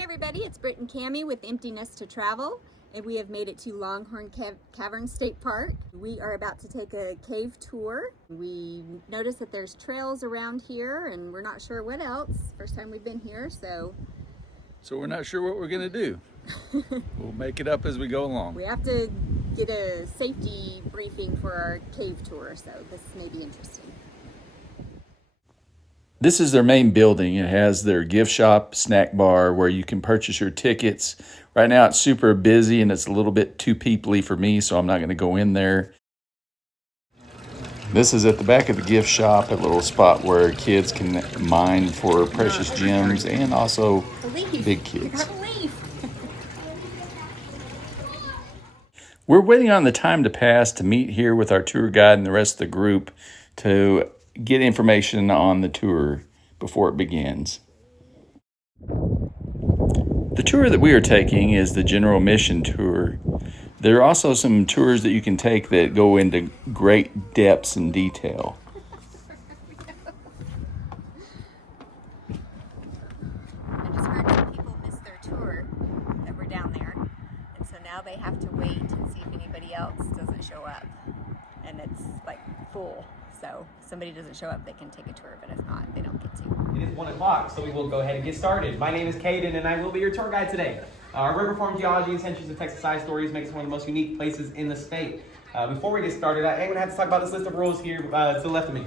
Hey everybody, it's Britt and Cammie with Emptiness to Travel, and we have made it to Longhorn Cavern State Park. We are about to take a cave tour. We noticed that there's trails around here, and we're not sure what else. First time we've been here, so we're not sure what we're gonna do. We'll make it up as we go along. we have to get a safety briefing for our cave tour, so this may be interesting. This is their main building. It has their gift shop, snack bar, where you can purchase your tickets. Right now it's super busy and it's a little bit too peoply for me, so I'm not gonna go in there. This is at the back of the gift shop, a little spot where kids can mine for precious gems and also big kids. We're waiting on the time to pass to meet here with our tour guide and the rest of the group to get information on the tour before it begins. The tour that we are taking is the general mission tour. There are also some tours that you can take that go into great depths and detail. I just heard some people missed their tour that were down there, and so now they have to wait and see if anybody else doesn't show up. And it's like full, so if somebody doesn't show up, they can take a tour, but if not, they don't get to. It is 1 o'clock, so we will go ahead and get started. My name is Caden, and I will be your tour guide today. Our river form geology and centuries of Texas side stories makes it one of the most unique places in the state. Before we get started, I'm going to have to talk about this list of rules here to the left of me.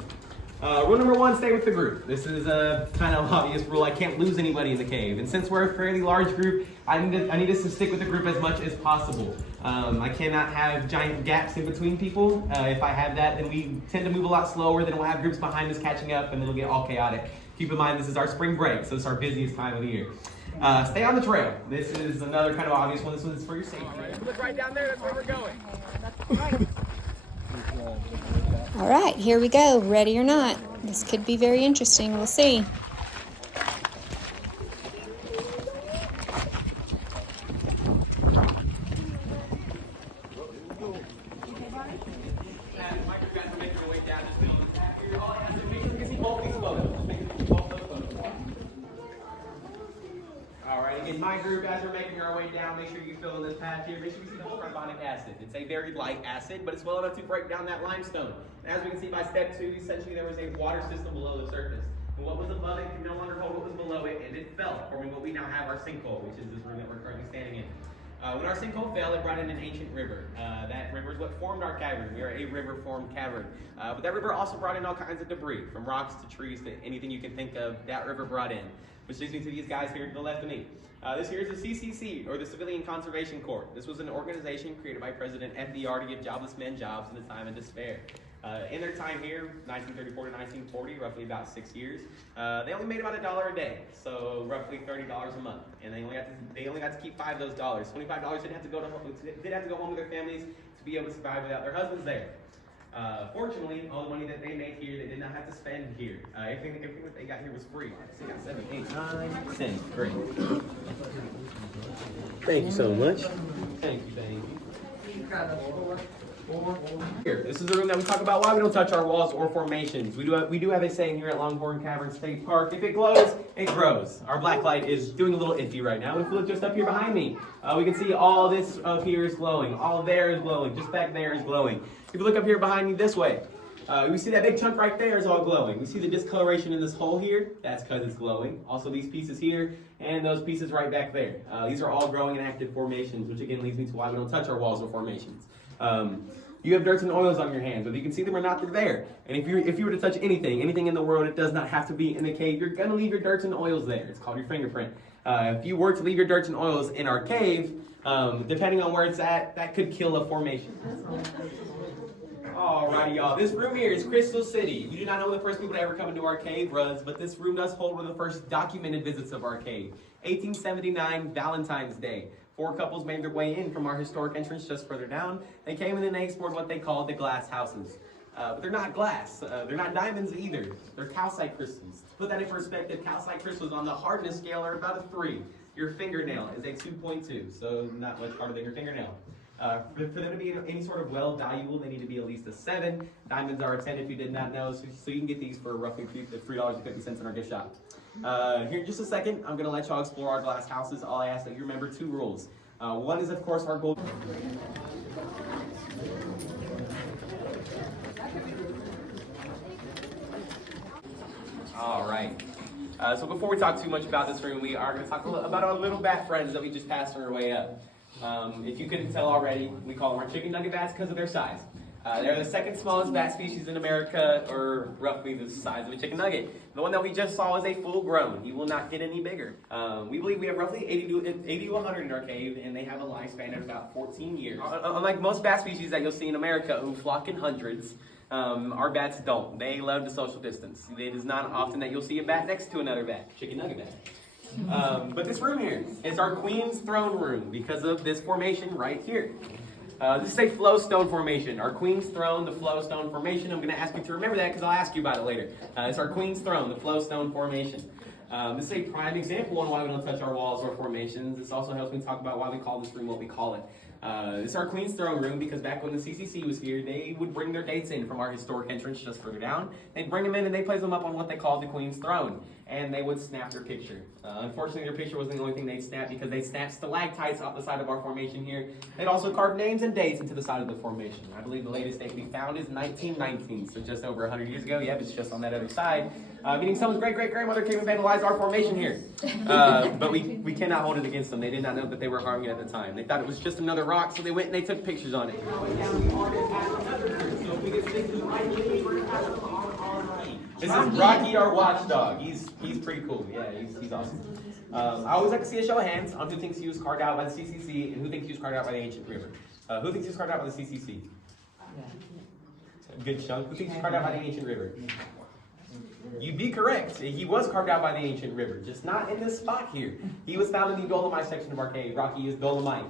Rule number 1, stay with the group. This is a kind of obvious rule. I can't lose anybody in the cave. And since we're a fairly large group, I need us to stick with the group as much as possible. I cannot have giant gaps in between people. If I have that, then we tend to move a lot slower. Then we'll have groups behind us catching up, and it'll get all chaotic. Keep in mind, this is our spring break, so it's our busiest time of the year. Stay on the trail. This is another kind of obvious one. This one's for your safety. Look right down there. That's where we're going. All right, here we go. Ready or not. This could be very interesting. We'll see. In my group, as we're making our way down, make sure you fill in this path here. Make sure you see the whole carbonic acid. It's a very light acid, but it's well enough to break down that limestone. And as we can see by step 2, essentially there was a water system below the surface. And what was above it could no longer hold what was below it, and it fell, forming what we now have our sinkhole, which is this room that we're currently standing in. When our sinkhole fell, it brought in an ancient river. That river is what formed our cavern. We are a river-formed cavern. But that river also brought in all kinds of debris, from rocks to trees to anything you can think of, that river brought in. Which leads me to these guys here to the left of me. This here is the CCC, or the Civilian Conservation Corps. This was an organization created by President FDR to give jobless men jobs in a time of despair. In their time here, 1934 to 1940, roughly about 6 years, they only made about $1 a day, so roughly $30 a month. And they only got to keep $5 of those dollars. $25 did have to go home to their families to be able to survive without their husbands there. Fortunately, all the money that they made here, they did not have to spend here. Everything that they got here was free. So they got 7, 8, 9, 10. Great. Thank you so much. Thank you, thank you. Here, this is the room that we talk about why we don't touch our walls or formations. We do have a saying here at Longhorn Cavern State Park: if it glows, it grows. Our black light is doing a little iffy right now. If you look just up here behind me, we can see all this up here is glowing. All there is glowing. Just back there is glowing. If you look up here behind me this way, we see that big chunk right there is all glowing. We see the discoloration in this hole here. That's because it's glowing. Also these pieces here and those pieces right back there. These are all growing and active formations, which again leads me to why we don't touch our walls or formations. You have dirt and oils on your hands, whether you can see them or not, they're there. And if you were to touch anything in the world, it does not have to be in the cave. You're gonna leave your dirt and oils there. It's called your fingerprint. If you were to leave your dirt and oils in our cave, depending on where it's at, that could kill a formation. Alrighty, y'all. This room here is Crystal City. We do not know the first people to ever come into our cave was, but this room does hold one of the first documented visits of our cave. 1879, Valentine's Day. 4 couples made their way in from our historic entrance just further down. They came in and they explored what they called the glass houses. But they're not glass. They're not diamonds either. They're calcite crystals. To put that in perspective, calcite crystals on the hardness scale are about a 3. Your fingernail is a 2.2, so not much harder than your fingernail. For them to be any sort of well-valuable, they need to be at least a 7. Diamonds are a 10 if you did not know, so you can get these for roughly $3.50 in our gift shop. Here in just a second, I'm gonna let y'all explore our glass houses. All I ask that you remember 2 rules. One is, of course, our goal. All right. So before we talk too much about this room, we are going to talk about our little bat friends that we just passed on our way up. If you couldn't tell already, we call them our chicken nugget bats because of their size. They're the 2nd smallest bat species in America, or roughly the size of a chicken nugget. The one that we just saw is a full grown. He will not get any bigger. We believe we have roughly 80 to 100 in our cave, and they have a lifespan of about 14 years. Unlike most bat species that you'll see in America who flock in hundreds, our bats don't. They love to social distance. It is not often that you'll see a bat next to another bat, chicken nugget bat. But this room here is our queen's throne room because of this formation right here. This is a flowstone formation. Our queen's throne, the flowstone formation. I'm going to ask you to remember that because I'll ask you about it later. It's our queen's throne, the flowstone formation. This is a prime example on why we don't touch our walls or formations. This also helps me talk about why we call this room what we call it. This is our Queen's Throne Room because back when the CCC was here, they would bring their dates in from our historic entrance just further down. They'd bring them in and they place them up on what they called the Queen's Throne. And they would snap their picture. Unfortunately, their picture wasn't the only thing they'd snap because they snapped stalactites off the side of our formation here. They'd also carved names and dates into the side of the formation. I believe the latest date we found is 1919, so just over 100 years ago. Yep, it's just on that other side. Meaning someone's great-great-grandmother came and vandalized our formation here. But we cannot hold it against them. They did not know that they were harming it at the time. They thought it was just another rock, so they went and they took pictures on it. This is Rocky, our watchdog. He's pretty cool. Yeah, he's awesome. I always like to see a show of hands on who thinks he was carved out by the CCC and who thinks he was carved out by the ancient river. Who thinks he was carved out by the CCC? A good chunk. Who thinks he was carved out by the ancient river? You'd be correct. He was carved out by the ancient river, just not in this spot here. He was found in the Dolomite section of our cave. Rocky is Dolomite.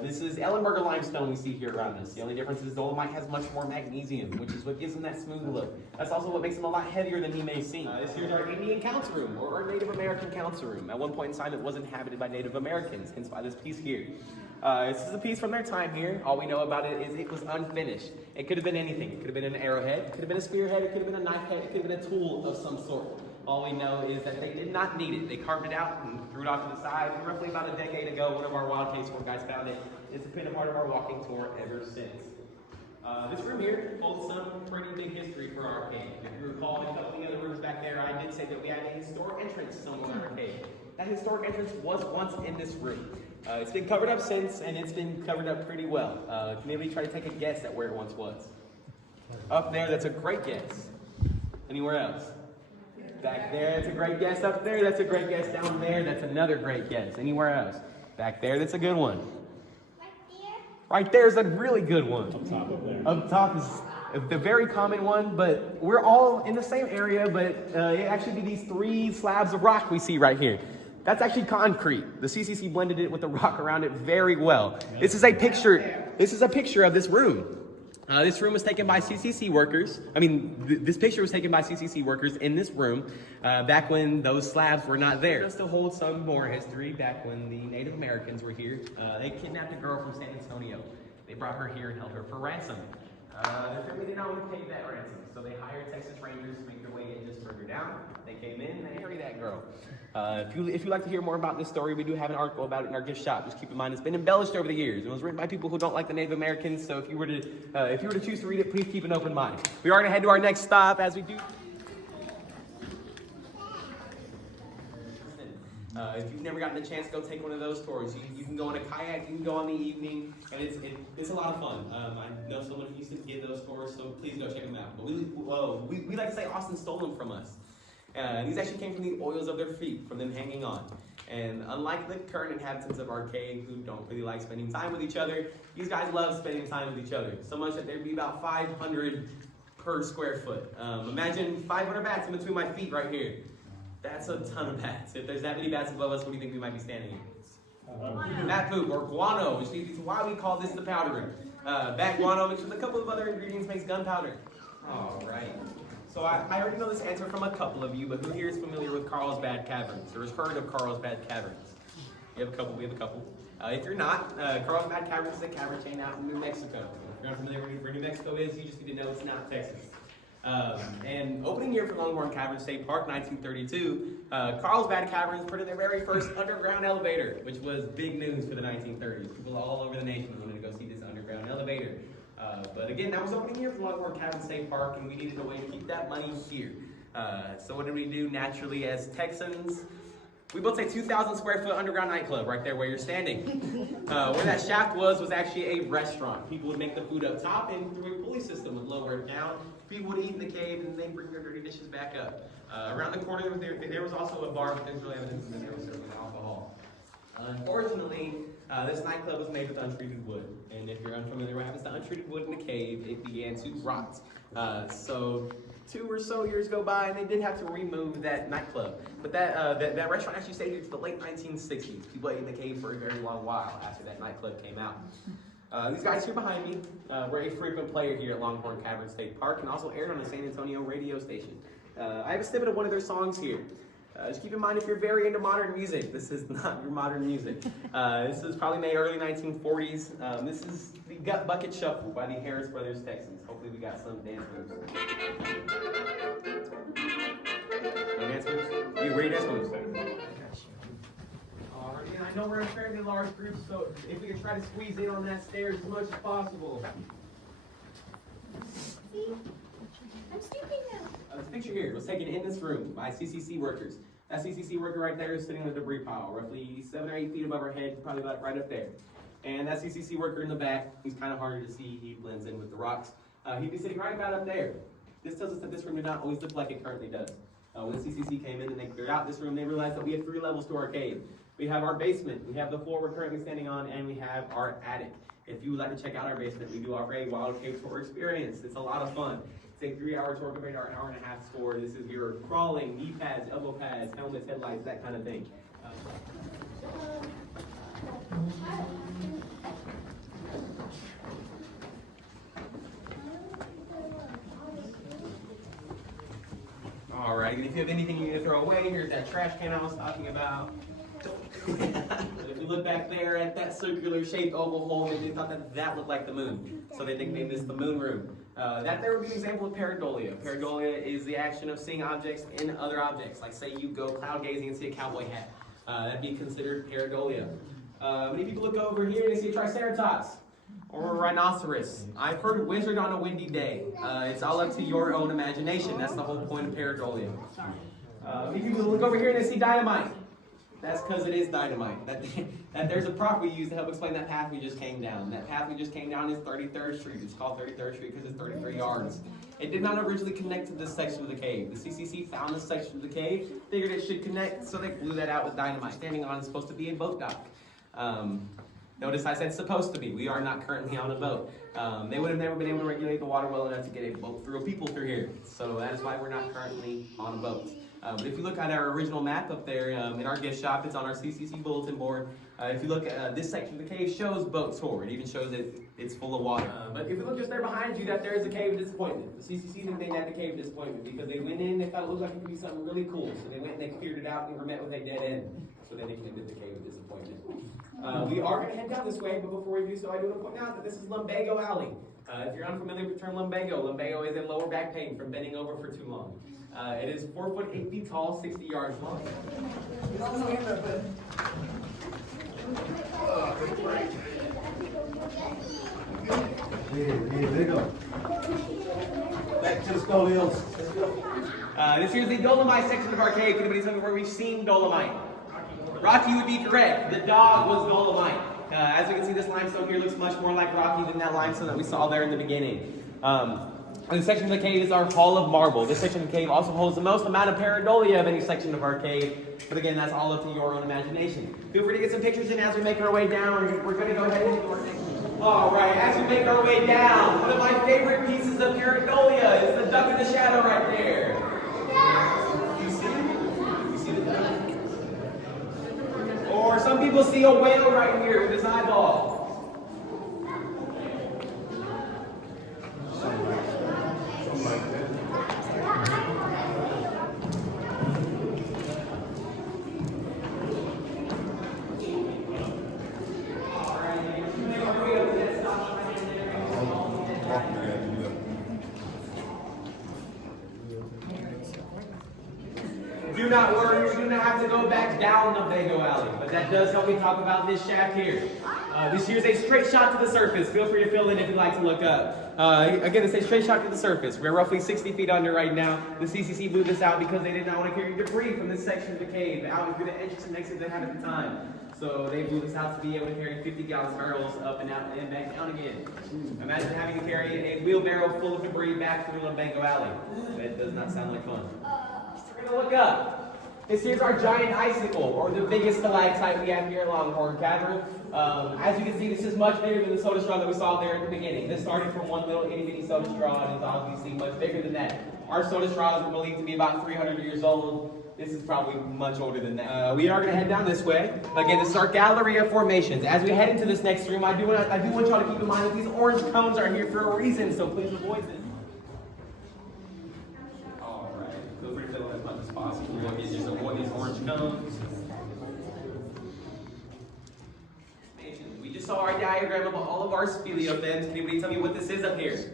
This is Ellenberger limestone we see here around us. The only difference is Dolomite has much more magnesium, which is what gives him that smooth look. That's also what makes him a lot heavier than he may seem. This here's our Indian council room, or our Native American council room. At one point in time, it was inhabited by Native Americans, hence why this piece here. This is a piece from their time here. All we know about it is it was unfinished. It could have been anything. It could have been an arrowhead, it could have been a spearhead, it could have been a knife head, it could have been a tool of some sort. All we know is that they did not need it. They carved it out and threw it off to the side. And roughly about a decade ago, one of our Wild Case 4 guys found it. It's been a part of our walking tour ever since. This room here holds some pretty big history for our cave. If you recall, in a couple of the other rooms back there, I did say that we had a historic entrance somewhere in our cave. That historic entrance was once in this room. It's been covered up since, and it's been covered up pretty well. Maybe try to take a guess at where it once was. Up there, that's a great guess. Anywhere else? Back there, that's a great guess. Up there, that's a great guess. Down there, that's another great guess. Anywhere else? Back there, that's a good one. Right there is a really good one. Up top up there. Up top is a very common one, but we're all in the same area, but it actually be these 3 slabs of rock we see right here. That's actually concrete. The CCC blended it with the rock around it very well. This is a picture. This is a picture of this room. This room was taken by CCC workers. This picture was taken by CCC workers in this room back when those slabs were not there. Just to hold some more history, back when the Native Americans were here, they kidnapped a girl from San Antonio. They brought her here and held her for ransom. Their family did not want to pay that ransom, so they hired Texas Rangers to make their way in just further down. They came in and they married that girl. If you'd like to hear more about this story, we do have an article about it in our gift shop. Just keep in mind, it's been embellished over the years. It was written by people who don't like the Native Americans, so if you were to choose to read it, please keep an open mind. We are going to head to our next stop as we do. If you've never gotten a chance, go take one of those tours. You can go on a kayak, you can go on the evening, and it's a lot of fun. I know someone who used to give those tours, so please go check them out. But we like to say Austin stole them from us. These actually came from the oils of their feet, from them hanging on. And unlike the current inhabitants of our cave who don't really like spending time with each other, these guys love spending time with each other. So much that there'd be about 500 per square foot. Imagine 500 bats in between my feet right here. That's a ton of bats. If there's that many bats above us, what do you think we might be standing in? Bat poop or guano, which is why we call this the powder room. Bat guano mixed with a couple of other ingredients makes gunpowder. All right. So I already know this answer from a couple of you, but who here is familiar with Carlsbad Caverns or has heard of Carlsbad Caverns? We have a couple. If you're not, Carlsbad Caverns is a cavern chain out in New Mexico. If you're not familiar with where New Mexico is, you just need to know it's not Texas. And opening year for Longhorn State Park, 1932, Carlsbad Caverns put in their very first underground elevator, which was big news for the 1930s. People all over the nation wanted to go see this underground elevator. But again, that was opening year for Longhorn State Park, and we needed a way to keep that money here. So what did we do naturally as Texans? We built a 2,000 square foot underground nightclub right there where you're standing. Where that shaft was actually a restaurant. People would make the food up top, and through a pulley system would lower it down. People would eat in the cave, and they'd bring their dirty dishes back up. Around the corner there was also a bar, but there's really evidence that there was serving alcohol. Unfortunately, this nightclub was made with untreated wood. And if you're unfamiliar with what happens to untreated wood in a cave, it began to rot. So 2 or so years go by, and they did have to remove that nightclub. But that restaurant actually stayed here to the late 1960s. People ate in the cave for a very long while after that nightclub came out. These guys here behind me were a frequent player here at Longhorn State Park and also aired on a San Antonio radio station. I have a snippet of one of their songs here. Just keep in mind, if you're very into modern music, this is not your modern music. This is probably made early 1940s. This is the Gut Bucket Shuffle by the Harris Brothers Texans. Hopefully we got some dance moves. No dance moves? You ready to dance moves? Alright, and I know we're in a fairly large group, so if we can try to squeeze in on that stairs as much as possible. See? I'm stooping now. This picture here was taken in this room by CCC workers. That CCC worker right there is sitting on a debris pile, roughly 7 or 8 feet above our head, probably about right up there. And that CCC worker in the back, he's kind of harder to see, he blends in with the rocks. He'd be sitting right about up there. This tells us that this room did not always look like it currently does. When the CCC came in and they cleared out this room, they realized that we have 3 levels to our cave. We have our basement, we have the floor we're currently standing on, and we have our attic. If you would like to check out our basement, we do offer a wild cave tour experience. It's a lot of fun. It's a 3-hour tour compared to our 1.5-hour tour. This is your crawling, knee pads, elbow pads, helmets, headlights, that kind of thing. All right, and if you have anything you need to throw away, here's that trash can I was talking about. If you look back there at that circular shaped oval hole, they thought that that looked like the moon. So they nicknamed this the moon room. That there would be an example of pareidolia. Pareidolia is the action of seeing objects in other objects. Like say you go cloud gazing and see a cowboy hat. That'd be considered pareidolia. Many people look over here and they see a triceratops or a rhinoceros. I've heard wizard on a windy day. It's all up to your own imagination. That's the whole point of pareidolia. Many people look over here and they see dynamite. That's because it is dynamite. That there's a prop we use to help explain that path we just came down. That path we just came down is 33rd Street. It's called 33rd Street because it's 33 yards. It did not originally connect to this section of the cave. The CCC found this section of the cave, figured it should connect, so they blew that out with dynamite. Standing on is supposed to be a boat dock. Notice I said supposed to be. We are not currently on a boat. They would have never been able to regulate the water well enough to get a boat through, people through here. So that is why we're not currently on a boat. But if you look at our original map up there in our gift shop, it's on our CCC bulletin board. If you look at this section of the cave, shows boat tour. It even shows that it's full of water. But if you look just there behind you, that there is a cave of disappointment. The CCC nicknamed that the cave of disappointment because they went in, they thought it looked like it could be something really cool. So they went and they cleared it out and were met with a dead end. So they nicknamed it the cave of disappointment. We are going to head down this way, but before we do so, I do want to point out that this is Lumbago Alley. If you're unfamiliar with the term lumbago is a lower back pain from bending over for too long. It is 4 foot 8 feet tall, 60 yards long. Back to the scoliosis. This here's the Dolomite section of our cave. Anybody tell me where we've seen Dolomite? Rocky would be correct. The dog was Dolomite. As we can see, this limestone here looks much more like Rocky than that limestone that we saw there in the beginning. This section of the cave is our Hall of Marble. This section of the cave also holds the most amount of pareidolia of any section of our cave. But again, that's all up to your own imagination. Feel free to get some pictures in as we make our way down. We're going to go ahead and do our thing. All right, as we make our way down, one of my favorite pieces of pareidolia is the duck in the shadow right there. You see it? You see the duck? Or some people see a whale right here with his eyeball. down Lumbago Alley, but that does help me talk about this shaft here. This here's a straight shot to the surface. Feel free to fill in if you'd like to look up. Again, it's a straight shot to the surface. We're roughly 60 feet under right now. The CCC moved this out because they did not want to carry debris from this section of the cave out through the entrance and exit they had at the time. So they moved this out to be able to carry 50-gallon barrels up and out and back down again. Imagine having to carry a wheelbarrow full of debris back through Lumbago Alley. That does not sound like fun. We're gonna look up. This here's our giant icicle, or the biggest stalactite we have here at Longhorn Cavern. As you can see, this is much bigger than the soda straw that we saw there at the beginning. This started from one little itty-bitty soda straw and is obviously much bigger than that. Our soda straws are believed to be about 300 years old. This is probably much older than that. We are going to head down this way. Again, this is our gallery of formations. As we head into this next room, I do want y'all to keep in mind that these orange cones are here for a reason, so please avoid them. All right, feel free to fill in as much as possible. Again, just avoid these orange cones. We just saw our diagram of all of our speleothems. Can anybody tell me what this is up here?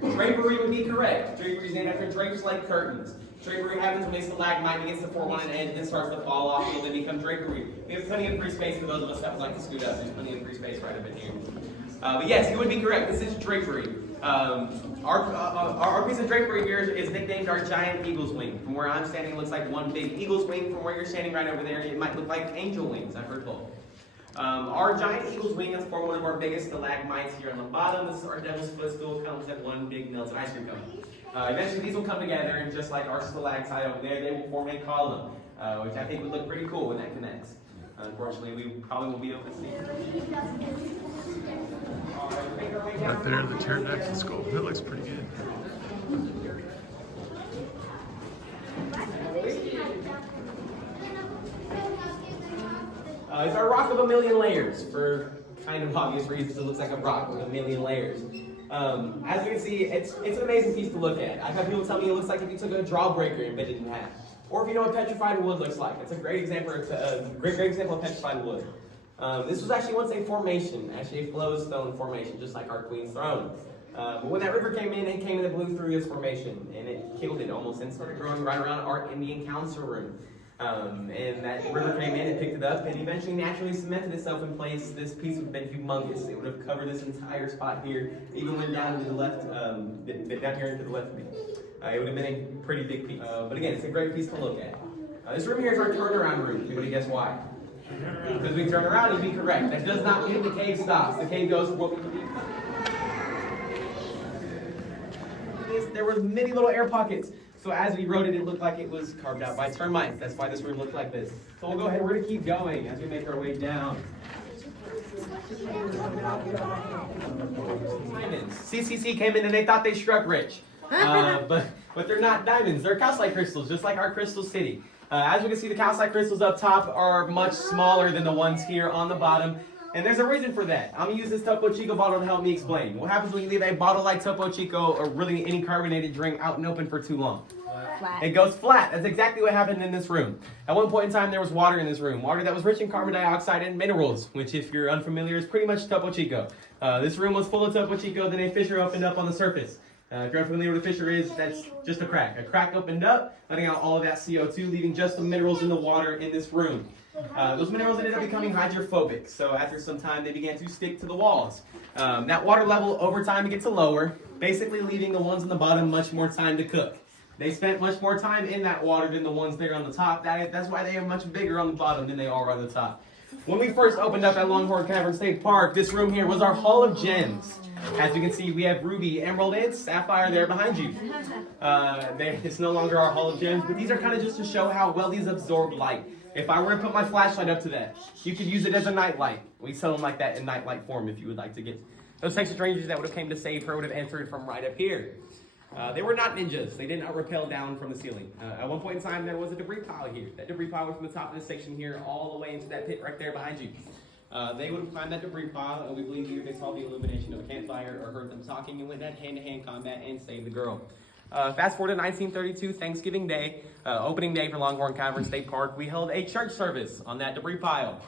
Drapery would be correct. Drapery is named after drapes like curtains. Drapery happens when a stalagmite begins to form on an edge and then starts to fall off. It will then become drapery. We have plenty of free space for those of us that would like to scoot up. There's plenty of free space right up in here. But yes, you would be correct. This is drapery. Our piece of drapery here is nicknamed our giant eagle's wing. From where I'm standing, it looks like one big eagle's wing. From where you're standing right over there, it might look like angel wings. I've heard both. Our giant eagle's wing is for one of our biggest stalagmites here on the bottom. This is our devil's footstool. Comes at one big melted ice cream cone. Eventually these will come together, and just like our stalactite over there, they will form a column, which I think would look pretty cool when that connects. Unfortunately, we probably won't be able to see it. Right there, the pterodactyl skull. That looks pretty good. It's our rock of a million layers. For kind of obvious reasons, it looks like a rock with a million layers. As you can see, it's an amazing piece to look at. I've had people tell me it looks like if you took a drawbreaker and bent it in half. Or if you know what petrified wood looks like. It's a great example, great example of petrified wood. This was actually once a formation, actually a flowstone formation, just like our Queen's Throne. But when that river came in, it came and it blew through this formation, and it killed it almost, and started growing right around our Indian council room. And that river came in and picked it up, and eventually naturally cemented itself in place. This piece would have been humongous. It would have covered this entire spot here, even went down to the left, down here into the left of me. It would have been a pretty big piece. But again, it's a great piece to look at. This room here is our turnaround room. Anybody guess why? Because we turn around, you'd be correct. That does not mean the cave stops. The cave goes from what we believe. There were many little air pockets. So as we wrote it, it looked like it was carved out by termites. That's why this room looked like this. So we'll go ahead, we're gonna keep going as we make our way down. Diamonds. CCC came in and they thought they struck rich. But they're not diamonds, they're calcite crystals, just like our Crystal City. As we can see, the calcite crystals up top are much smaller than the ones here on the bottom. And there's a reason for that. I'm going to use this Topo Chico bottle to help me explain. What happens when you leave a bottle like Topo Chico or really any carbonated drink out and open for too long? Flat. It goes flat. That's exactly what happened in this room. At one point in time, there was water in this room. Water that was rich in carbon dioxide and minerals, which if you're unfamiliar is pretty much Topo Chico. This room was full of Topo Chico, then a fissure opened up on the surface. If you're unfamiliar with a fissure is, that's just a crack. A crack opened up, letting out all of that CO2, leaving just the minerals in the water in this room. Those minerals ended up becoming hydrophobic, so after some time they began to stick to the walls. That water level over time gets lower, basically leaving the ones on the bottom much more time to cook. They spent much more time in that water than the ones there on the top. That's why they are much bigger on the bottom than they are on the top. When we first opened up at Longhorn Cavern State Park, this room here was our Hall of Gems. As you can see, we have ruby, emerald, and sapphire there behind you. It's no longer our Hall of Gems, but these are kind of just to show how well these absorb light. If I were to put my flashlight up to that, you could use it as a nightlight. We sell them like that in nightlight form if you would like to get. Those Texas Rangers that would have came to save her would have entered from right up here. They were not ninjas. They did not rappel down from the ceiling. At one point in time, there was a debris pile here. That debris pile went from the top of this section here all the way into that pit right there behind you. They would have climbed that debris pile, and we believe either they saw the illumination of a campfire or heard them talking and went at hand-to-hand combat and saved the girl. Fast forward to 1932, Thanksgiving Day, opening day for Longhorn Cavern State Park. We held a church service on that debris pile.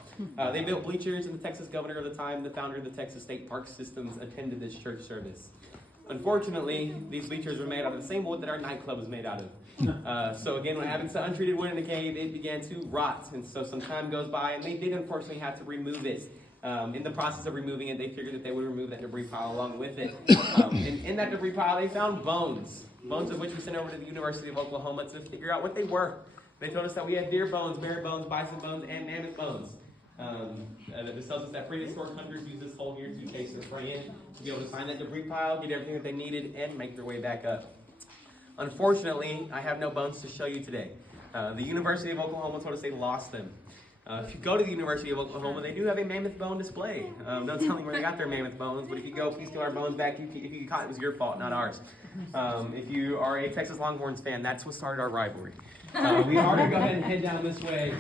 They built bleachers, and the Texas governor of the time, the founder of the Texas State Park systems, attended this church service. Unfortunately, these bleachers were made out of the same wood that our nightclub was made out of. So again, when having some untreated wood in the cave, it began to rot. And so some time goes by, and they did unfortunately have to remove it. In the process of removing it, they figured that they would remove that debris pile along with it. And in that debris pile, they found bones. Bones of which we sent over to the University of Oklahoma to figure out what they were. They told us that we had deer bones, bear bones, bison bones, and mammoth bones. This tells us that prehistoric hunters used this hole here to chase their prey in, to be able to find that debris pile, get everything that they needed, and make their way back up. Unfortunately, I have no bones to show you today. The University of Oklahoma told us they lost them. If you go to the University of Oklahoma, they do have a mammoth bone display. Don't tell me where they got their mammoth bones, but if you go, please steal our bones back. If you get caught, it was your fault, not ours. If you are a Texas Longhorns fan, that's what started our rivalry. We are going to go ahead and head down this way.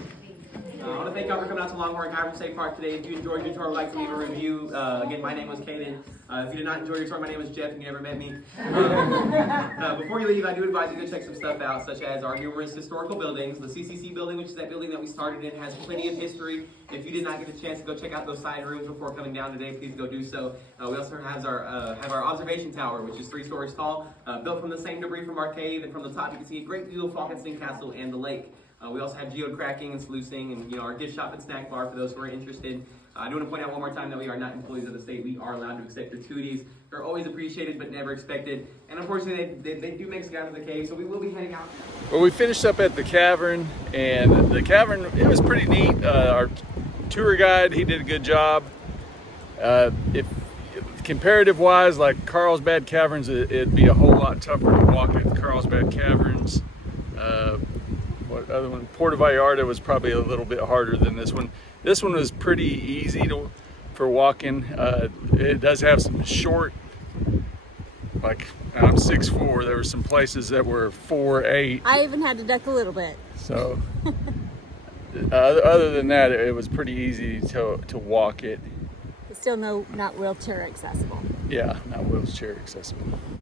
I want to thank y'all for coming out to Longhorn State Park today. If you enjoyed your tour, would like to leave a review. Again, my name was Caden. If you did not enjoy your tour, my name is Jeff, and you never met me. Before you leave, I do advise you to go check some stuff out, such as our numerous historical buildings. The CCC building, which is that building that we started in, has plenty of history. If you did not get the chance to go check out those side rooms before coming down today, please go do so. We also have our observation tower, which is 3 stories tall, built from the same debris from our cave, and from the top you can see a great view of Falkenstein Castle and the lake. We also have geode cracking and sluicing, and our gift shop and snack bar for those who are interested. I do want to point out one more time that we are not employees of the state. We are allowed to accept gratuities. They're always appreciated but never expected. And unfortunately, they do make us get out of the cave, so we will be heading out. Well, we finished up at the Cavern, and the Cavern, it was pretty neat. Our tour guide, he did a good job. If comparative wise, like Carlsbad Caverns, it'd be a whole lot tougher to walk at Carlsbad Caverns. What other one? Puerto Vallarta was probably a little bit harder than this one. This one was pretty easy for walking. It does have some short, like I'm 6'4". There were some places that were 4'8". I even had to duck a little bit. So other than that, it was pretty easy to walk it. But still not wheelchair accessible. Yeah, not wheelchair accessible.